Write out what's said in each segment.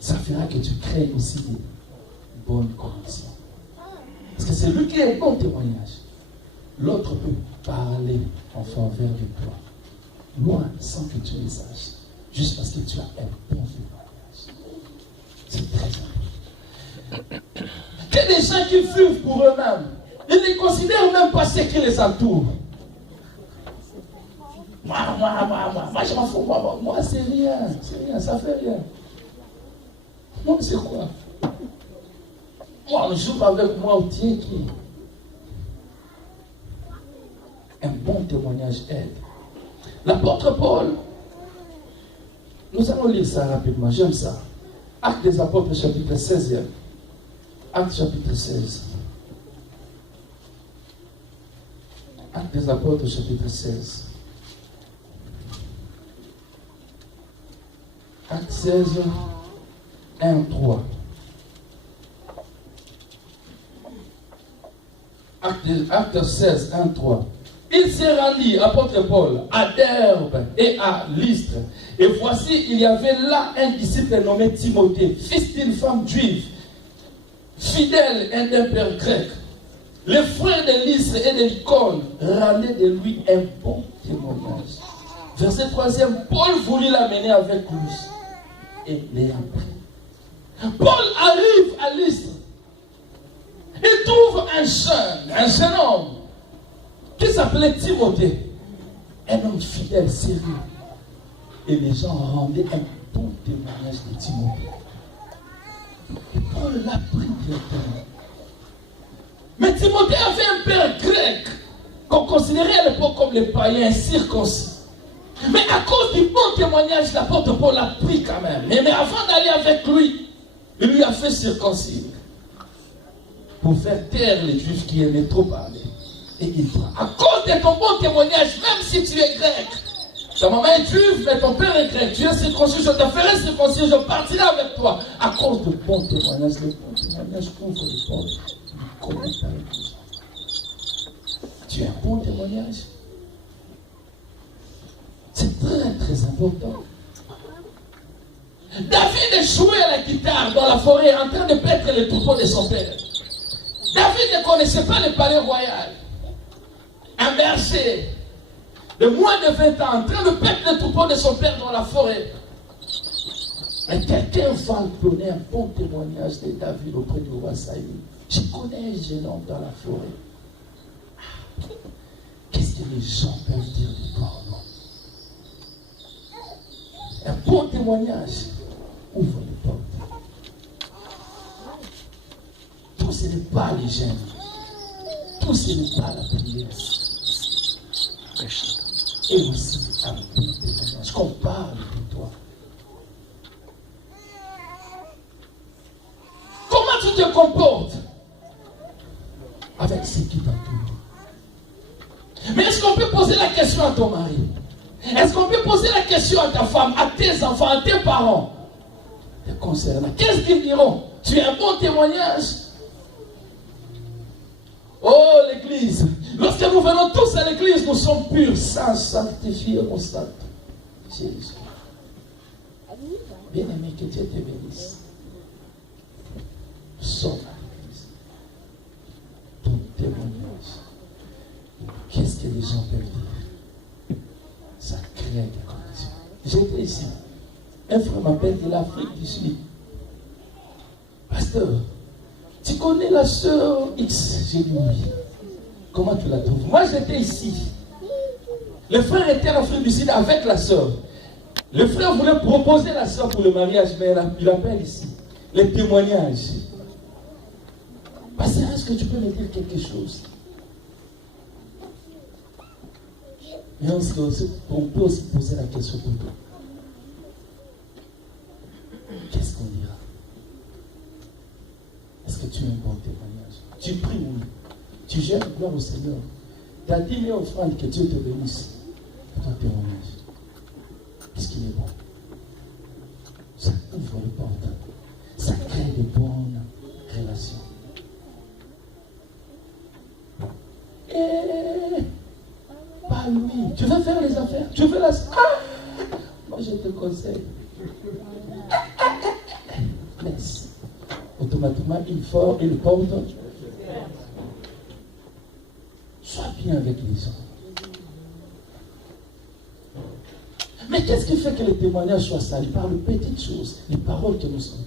ça fera que tu crées aussi des bonnes connexions. Parce que c'est lui qui est un bon témoignage. L'autre peut parler en faveur de toi, loin, sans que tu le saches, juste parce que tu as un bon témoignage. C'est très important. Il y a des gens qui vivent pour eux-mêmes. Ils ne considèrent même pas ce qui les entoure. Moi, je m'en fous. Moi, c'est rien, ça fait rien. Moi, c'est quoi? Moi, on joue avec moi au tieki. Un bon témoignage aide. L'apôtre Paul, nous allons lire ça rapidement, j'aime ça. Actes des apôtres, chapitre 16e. Actes chapitre 16. Actes des apôtres, chapitre 16. Actes 16, 1, 3. Actes 16, 1, 3. Il s'est rendu, apôtre Paul, à Derbe et à Lystre. Et voici, il y avait là un disciple nommé Timothée, fils d'une femme juive, fidèle et d'un père grec. Les frères de Lystre et de l'Icône rendaient de lui un bon témoignage. Verset 3e, Paul voulut l'amener avec lui et l'ayant pris. Paul arrive à Lystre. Il trouve un jeune homme qui s'appelait Timothée, un homme fidèle, sérieux. Et les gens rendaient un bon témoignage de Timothée. Et Paul l'a pris directement. Mais Timothée avait un père grec qu'on considérait à l'époque comme les païens circoncis. Mais à cause du bon témoignage, l'apôtre Paul l'a pris quand même. Mais avant d'aller avec lui, il lui a fait circoncire pour faire taire les juifs qui aimaient trop parler. Et il prend. À cause de ton bon témoignage, même si tu es grec, ta maman est juive, mais ton père est grec, tu es circoncis, je te ferai circoncire, je partirai avec toi. À cause de bon témoignage, le bon témoignage couvre les portes. Connecte avec les gens. Tu as un bon témoignage. C'est très très important. David jouait à la guitare dans la forêt en train de paître les troupeaux de son père. David ne connaissait pas le palais royal. Un berger de moins de 20 ans en train de paître les troupeaux de son père dans la forêt. Mais quelqu'un va donner un bon témoignage de David auprès du roi Saül. Je connais un jeune homme dans la forêt. Qu'est-ce que les gens peuvent dire de toi? Un bon témoignage ouvre les portes. Tout ce n'est pas les gènes. Tout ce n'est pas la prière. Et aussi un bon témoignage qu'on parle de toi. Comment tu te comportes avec ce qui t'entoure? Mais est-ce qu'on peut poser la question à ton mari? Est-ce qu'on peut poser la question à ta femme, à tes enfants, à tes parents te concernant? Qu'est-ce qu'ils diront? Tu as un bon témoignage? Oh, l'église. Lorsque nous venons tous à l'église, nous sommes purs, saints, sanctifiés, constants. Jésus. Bien-aimé, que Dieu te bénisse. Sors à l'église. Ton témoignage. Qu'est-ce que les gens peuvent dire? Ça crée des connexions. J'étais ici. Un frère m'appelle de l'Afrique du Sud. Pasteur, tu connais la sœur X? J'ai dit oui. Comment tu la trouves? Moi j'étais ici. Le frère était en Afrique du Sud avec la sœur. Le frère voulait proposer la sœur pour le mariage, mais il appelle ici. Les témoignages. Pasteur, est-ce que tu peux me dire quelque chose? Mais on peut aussi poser la question pour toi. Qu'est-ce qu'on dira? Est-ce que tu as un bon témoignage? Tu pries, oui. Tu gères gloire au Seigneur. Tu as dit, mais offrande, que Dieu te bénisse. Pour ton témoignage. Qu'est-ce qu'il est bon? Ça ouvre le porte. Ça crée de bonnes relations. Et pas lui. Tu veux faire les affaires? Tu veux la... Ah! Moi, je te conseille. automatiquement il porte. Sois bien avec les gens. Mais qu'est-ce qui fait que les témoignages soient salis? Par les petites choses, les paroles que nous sommes.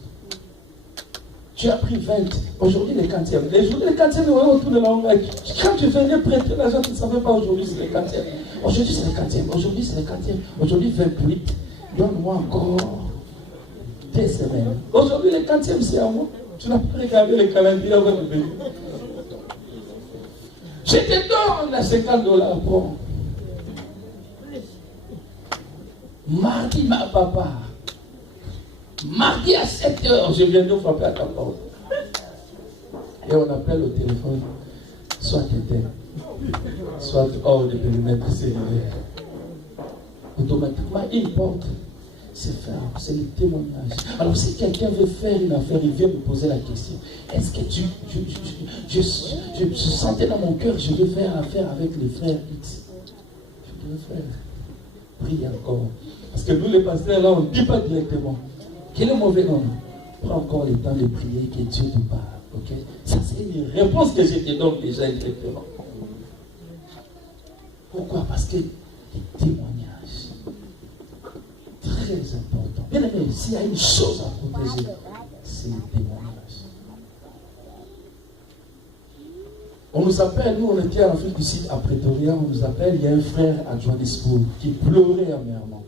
Tu as pris 20, aujourd'hui les quantièmes. Les quantièmes, nous voyons autour de la. Quand tu venais prêter l'argent, tu ne savais pas aujourd'hui c'est les quantièmes. Aujourd'hui c'est les quantièmes, aujourd'hui c'est les quantièmes. Aujourd'hui 28, donne-moi encore 2 semaines. Aujourd'hui les quantièmes c'est à moi. Tu n'as pas regardé les calendriers avant de venir. Je te donne à $50 pour. Mardi, ma papa. Mardi à 7h, je viens de frapper à ta porte. Et on appelle au téléphone, soit éteint, soit hors de périmètre cellulaire. Automatiquement, une porte, c'est faire, c'est le témoignage. Alors, si quelqu'un veut faire une affaire, il vient me poser la question. Est-ce que je sentais dans mon cœur, je veux faire affaire avec les frères X. Je peux faire. Prie encore. Parce que nous, les pasteurs, là, on ne dit pas directement. Quel est le mauvais homme? Prends encore le temps de prier que Dieu te parle. Okay? Ça, c'est une réponse que je te donne déjà directement. Pourquoi? Parce que les témoignages, très important. Bien aimé, s'il y a une chose à protéger, c'est les témoignages. On nous appelle, nous on était en Afrique du Sud, à Pretoria, on nous appelle, il y a un frère à Johannesburg qui pleurait amèrement.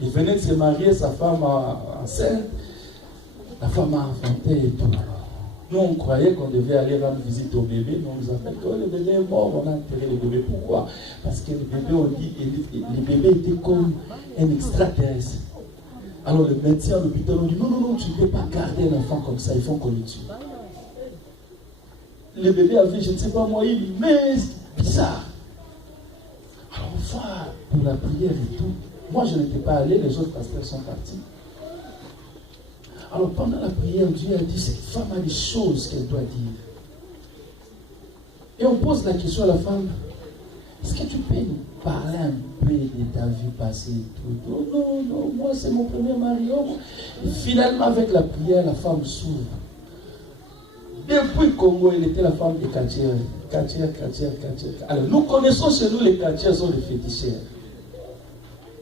Il venait de se marier, sa femme enceinte, la femme a enfanté et tout. Nous on croyait qu'on devait aller rendre visite au bébé, mais on nous appelle que le bébé est mort, on a enterré le bébé. Pourquoi? Parce que le bébé, on dit, le bébé était comme un extraterrestre. Alors le médecin à l'hôpital, on dit non, tu ne peux pas garder un enfant comme ça, il faut qu'on le tue. Le bébé avait, je ne sais pas moi, une mince bizarre. Alors on va pour la prière et tout. Moi je n'étais pas allé, les autres pasteurs sont partis. Alors pendant la prière, Dieu a dit, cette femme a des choses qu'elle doit dire. Et on pose la question à la femme, est-ce que tu peux nous parler un peu de ta vie passée et tout? Non, moi c'est mon premier mari. Et finalement avec la prière, la femme s'ouvre. Depuis le Congo, elle était la femme des quartiers. Alors, nous connaissons chez nous les quartiers sont les féticheurs.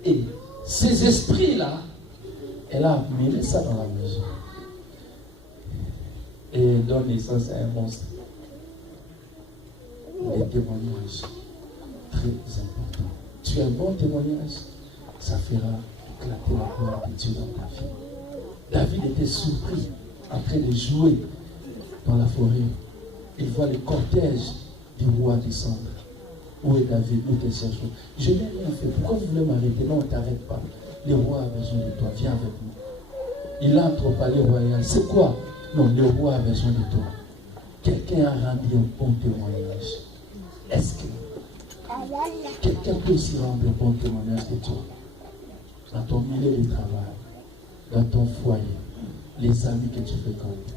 Et ces esprits-là, elle a mêlé ça dans la maison. Et elle donne naissance à un monstre. Les témoignages, très importants. Tu as un bon témoignage, ça fera éclater la gloire de Dieu dans ta vie. David était surpris en train de jouer dans la forêt. Il voit le cortège du roi descendre. Où est David? Nous te cherchons. Je n'ai rien fait. Pourquoi vous voulez m'arrêter? Non, on ne t'arrête pas. Le roi a besoin de toi. Viens avec nous. Il entre au palais royal. C'est quoi? Non, le roi a besoin de toi. Quelqu'un a rendu un bon témoignage. Est-ce que quelqu'un peut aussi rendre un bon témoignage de toi? Dans ton milieu de travail, dans ton foyer, les amis que tu fréquentes,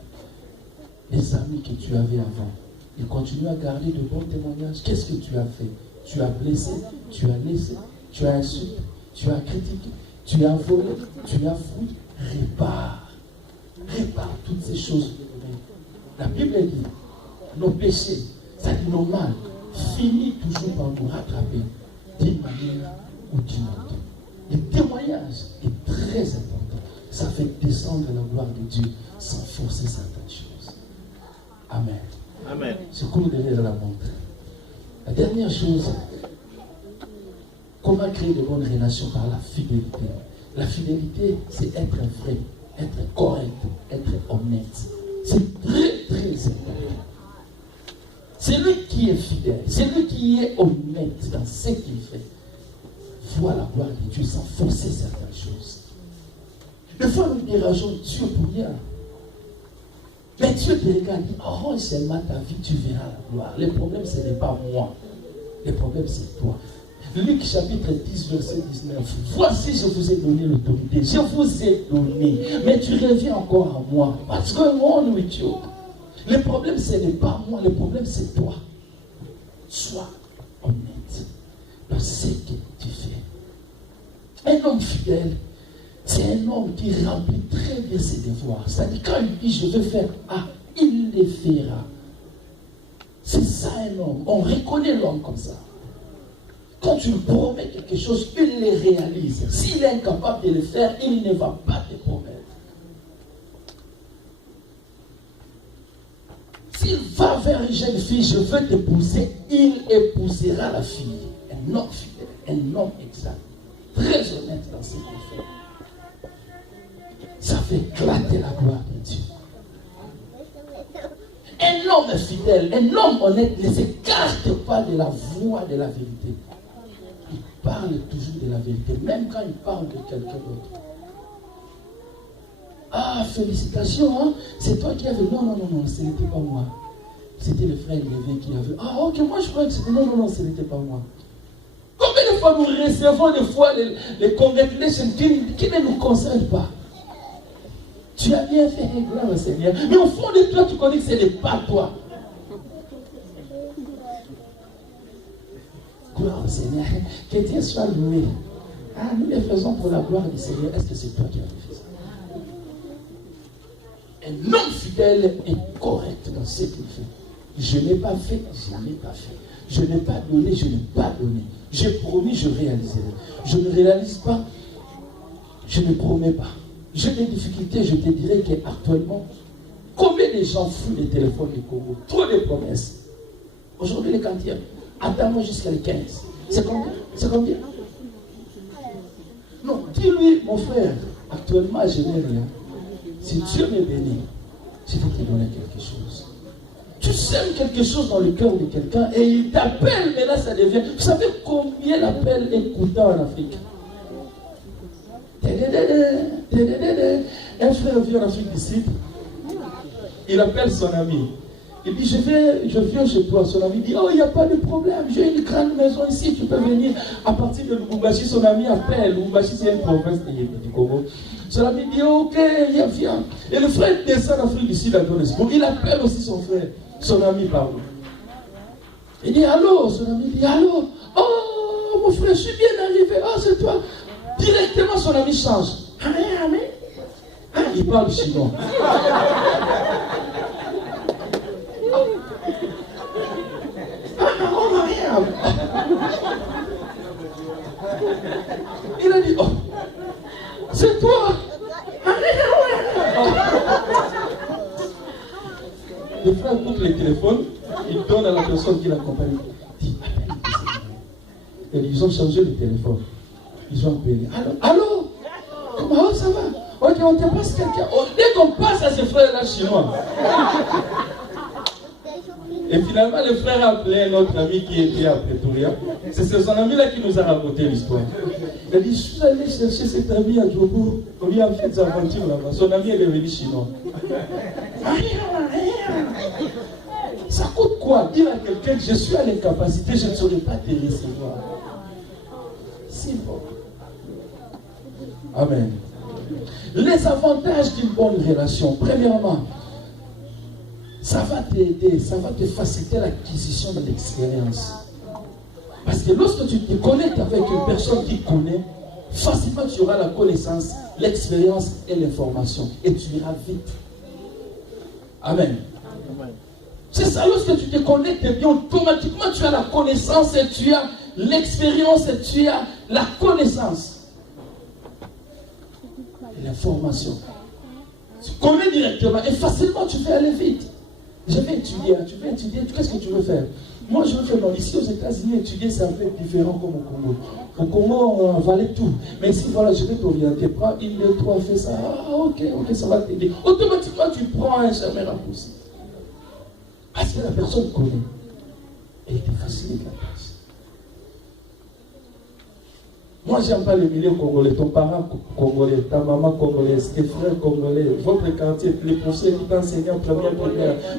les amis que tu avais avant, ils continuent à garder de bons témoignages. Qu'est-ce que tu as fait? Tu as blessé, tu as laissé, tu as insulté, tu as critiqué, tu as volé, tu as fui. Répare toutes ces choses. La Bible dit, nos péchés, c'est nos mal, finit toujours par nous rattraper d'une manière ou d'une autre. Le témoignage est très important. Ça fait descendre la gloire de Dieu sans forcer certaines choses. Amen. Amen. Ce qu'on derrière la montre. La dernière chose, comment créer de bonnes relations par la fidélité. La fidélité, c'est être vrai, être correct, être honnête. C'est très, très important. C'est lui qui est fidèle, c'est lui qui est honnête dans ce qu'il fait. Voit la gloire de Dieu sans forcer certaines choses. Des fois, nous dérangeons Dieu pour rien. Mais Dieu te regarde et dit, arrange seulement ta vie, tu verras la gloire. Le problème, ce n'est pas moi. Le problème, c'est toi. Luc chapitre 10, verset 19. Voici, je vous ai donné l'autorité. Je vous ai donné. Mais tu reviens encore à moi. Parce que moi, on with you. Le problème, ce n'est pas moi. Le problème, c'est toi. Sois honnête dans ce que tu fais. Un homme fidèle C'est un homme qui remplit très bien ses devoirs. C'est-à-dire quand il dit je veux faire A, il le fera. C'est ça un homme. On reconnaît l'homme comme ça. Quand tu lui promets quelque chose, il le réalise. S'il est incapable de le faire, il ne va pas te promettre. S'il va vers une jeune fille, je veux t'épouser, il épousera la fille. Un homme fidèle, un homme exact, très honnête dans ses affaires. Ça fait éclater la gloire de Dieu. Un homme fidèle, un homme honnête ne s'écarte pas de la voie de la vérité. Il parle toujours de la vérité, même quand il parle de quelqu'un d'autre. Ah, félicitations, hein? C'est toi qui avais... Non, ce n'était pas moi. C'était le frère Lévé qui avait... Ah, ok, moi je croyais que c'était... Non, ce n'était pas moi. Combien de fois nous recevons des fois les congratulations qui ne nous concernent pas? Tu as bien fait, gloire au Seigneur. Mais au fond de toi, tu connais que ce n'est pas toi. Gloire au Seigneur. Que Dieu soit loué. Ah, nous le faisons pour la gloire du Seigneur. Est-ce que c'est toi qui as fait ça? Un homme fidèle est correct dans ce qu'il fait. Je n'ai pas fait, je n'ai pas fait. Je n'ai pas donné, je n'ai pas donné. J'ai promis, je réaliserai. Je ne réalise pas, je ne promets pas. J'ai des difficultés, je te dirais qu'actuellement, combien de gens fouillent les téléphones du Congo? Trop de promesses. Aujourd'hui, les quantièmes. Attends-moi jusqu'à les 15. C'est combien? C'est combien? Non, dis-lui, mon frère, actuellement, je n'ai rien. Si Dieu me bénit, je vais te donner quelque chose. Tu sèmes quelque chose dans le cœur de quelqu'un et il t'appelle, mais là ça devient... Vous savez combien l'appel est coûteux en Afrique? Un frère vient en Afrique du Sud, il appelle son ami. Il dit, je viens chez toi. Son ami dit, oh, il n'y a pas de problème, j'ai une grande maison ici, tu peux venir. À partir de Lubumbashi, son ami appelle. Lubumbashi, c'est une province du Congo. Son ami dit, ok, viens. Et le frère descend en Afrique du Sud, à Johannesburg. Il appelle aussi son frère, son ami, pardon. Il dit, allô, son ami dit, allô. Oh, mon frère, je suis bien arrivé. Oh, c'est toi. Directement, son ami change. Il parle chinois. Il a dit, oh, c'est toi. Le frère coupe le téléphone, il donne à la personne qui l'accompagne. Il dit, appelle. Et ils ont changé le téléphone. Ils ont appelé. Allô? Comment ça va? Ok, on te passe quelqu'un. Oh, dès qu'on passe à ce frère-là chinois. Et finalement, le frère a appelé un autre ami qui était à Pretoria. C'est son ami-là qui nous a raconté l'histoire. Il a dit, je suis allé chercher cet ami à Djobo. On lui a fait des aventures là-bas. Son ami est devenu chinois. Ça coûte quoi? Dire à quelqu'un, je suis à l'incapacité, je ne saurais pas te recevoir. C'est bon. Amen. Les avantages d'une bonne relation. Premièrement, ça va t'aider, ça va te faciliter l'acquisition de l'expérience. Parce que lorsque tu te connectes avec une personne qui connaît, facilement tu auras la connaissance, l'expérience et l'information. Et tu iras vite. Amen. C'est ça, lorsque tu te connectes bien, automatiquement tu as la connaissance et tu as l'expérience et tu as la connaissance. Et l'information. Tu connais directement et facilement tu vas aller vite. Je vais étudier, tu veux étudier, qu'est-ce que tu veux faire? Moi je veux faire, non, ici aux États-Unis, étudier c'est un peu différent comme au Congo. Au Congo, on valait tout. Mais ici, voilà, je vais t'orienter. Prends une, deux, trois, fais ça. Ah, ok, ça va t'aider. Automatiquement, tu prends un chemin raccourci. Parce que la personne connaît. Et il te facilite la tâche. Moi, j'aime pas les milieux congolais. Ton parent congolais, ta maman congolaise, tes frères congolais, votre quartier, les professeurs qui t'enseignent en première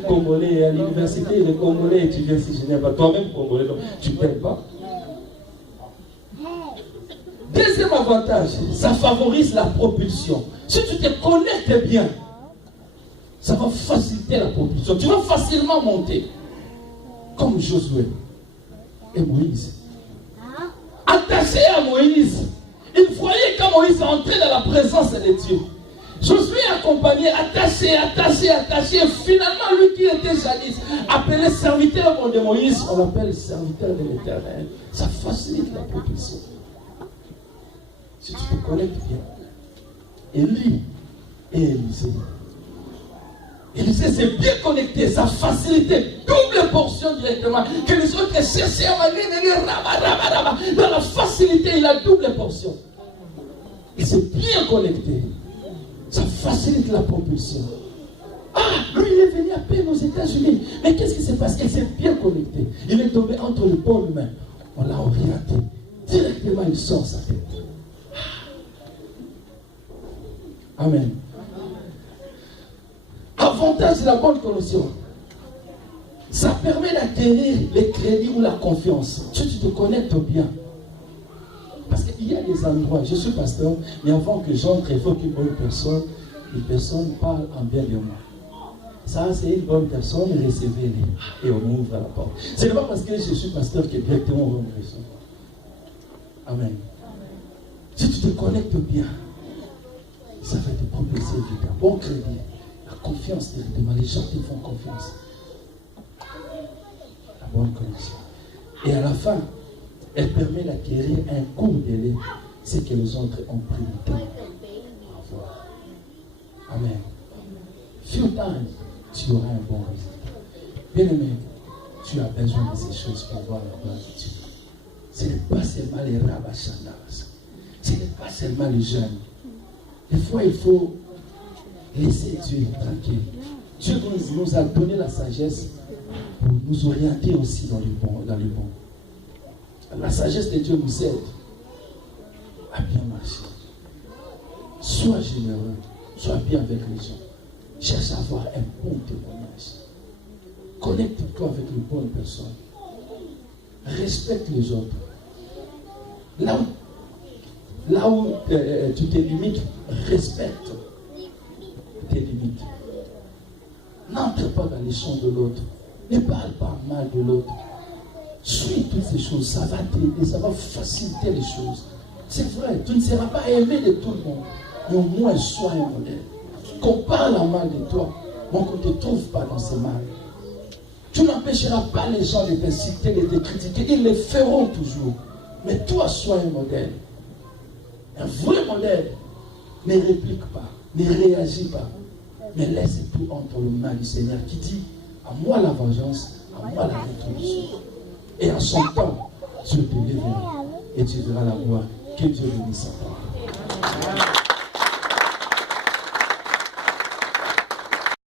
congolais, à l'université, les congolais étudiants ici, je n'aime pas. Toi-même congolais, donc tu ne t'aimes pas. Deuxième avantage, ça favorise la propulsion. Si tu te connectes bien, ça va faciliter la propulsion. Tu vas facilement monter. Comme Josué et Moïse. Attaché à Moïse, Il voyait quand Moïse entrait dans la présence de Dieu. Josué accompagné, attaché. Finalement, lui qui était jadis appelé serviteur de Moïse, on l'appelle serviteur de l'Éternel. Ça facilite la propulsion. Si tu te connectes bien. Élie et Élisée. Élisée s'est bien connecté, ça facilitait double portion directement. Que les autres cherchaient à manier, dans la facilité, il a double portion. Il s'est bien connecté. Ça facilite la propulsion. Ah, lui il est venu à peine aux États-Unis. Mais qu'est-ce qui s'est passé? Il s'est bien connecté. Il est tombé entre les bonnes mains. On l'a orienté. Directement, il sort sa tête. Amen. Avantage de la bonne connexion. Ça permet d'acquérir les crédits ou la confiance. Tu te connectes bien. Parce qu'il y a des endroits, je suis pasteur, mais avant que j'entre, il faut qu'une bonne personne, parle en bien de moi. Ça, c'est une bonne personne, recevez-les. Et on ouvre la porte. Ce n'est pas parce que je suis pasteur que directement on va me recevoir. Amen. Si tu te connectes bien, ça va te propulser vite. Un bon crédit, la confiance directement. Les gens te font confiance. La bonne connexion. Et à la fin, elle permet d'acquérir un court délai, ce que les autres ont pris le temps à avoir. Amen. Few times, tu auras un bon résultat. Bien aimé, tu as besoin de ces choses pour voir la gloire de Dieu. Ce n'est pas seulement les rabachandas. Ce n'est pas seulement les jeunes. Des fois, il faut laisser Dieu tranquille. Dieu nous a donné la sagesse pour nous orienter aussi dans le bon. La sagesse de Dieu nous aide à bien marcher. Sois généreux, sois bien avec les gens. Cherche à avoir un bon témoignage. Connecte-toi avec les bonnes personnes. Respecte les autres. Là où tu te limites, respecte tes limites. N'entre pas dans les champs de l'autre. Ne parle pas mal de l'autre. Suis toutes ces choses, ça va t'aider, ça va faciliter les choses. C'est vrai, tu ne seras pas aimé de tout le monde, mais au moins sois un modèle. Qu'on parle en mal de toi, mais qu'on ne te trouve pas dans ce mal. Tu n'empêcheras pas les gens de t'inciter, de te critiquer, ils le feront toujours. Mais toi, sois un modèle. Un vrai modèle. Ne réplique pas, ne réagis pas, mais laisse tout entre les mains du Seigneur qui dit, à moi la vengeance, à moi la rétribution. Et en son temps, Dieu te lèvera et tu verras la gloire. Que Dieu bénisse sa parole.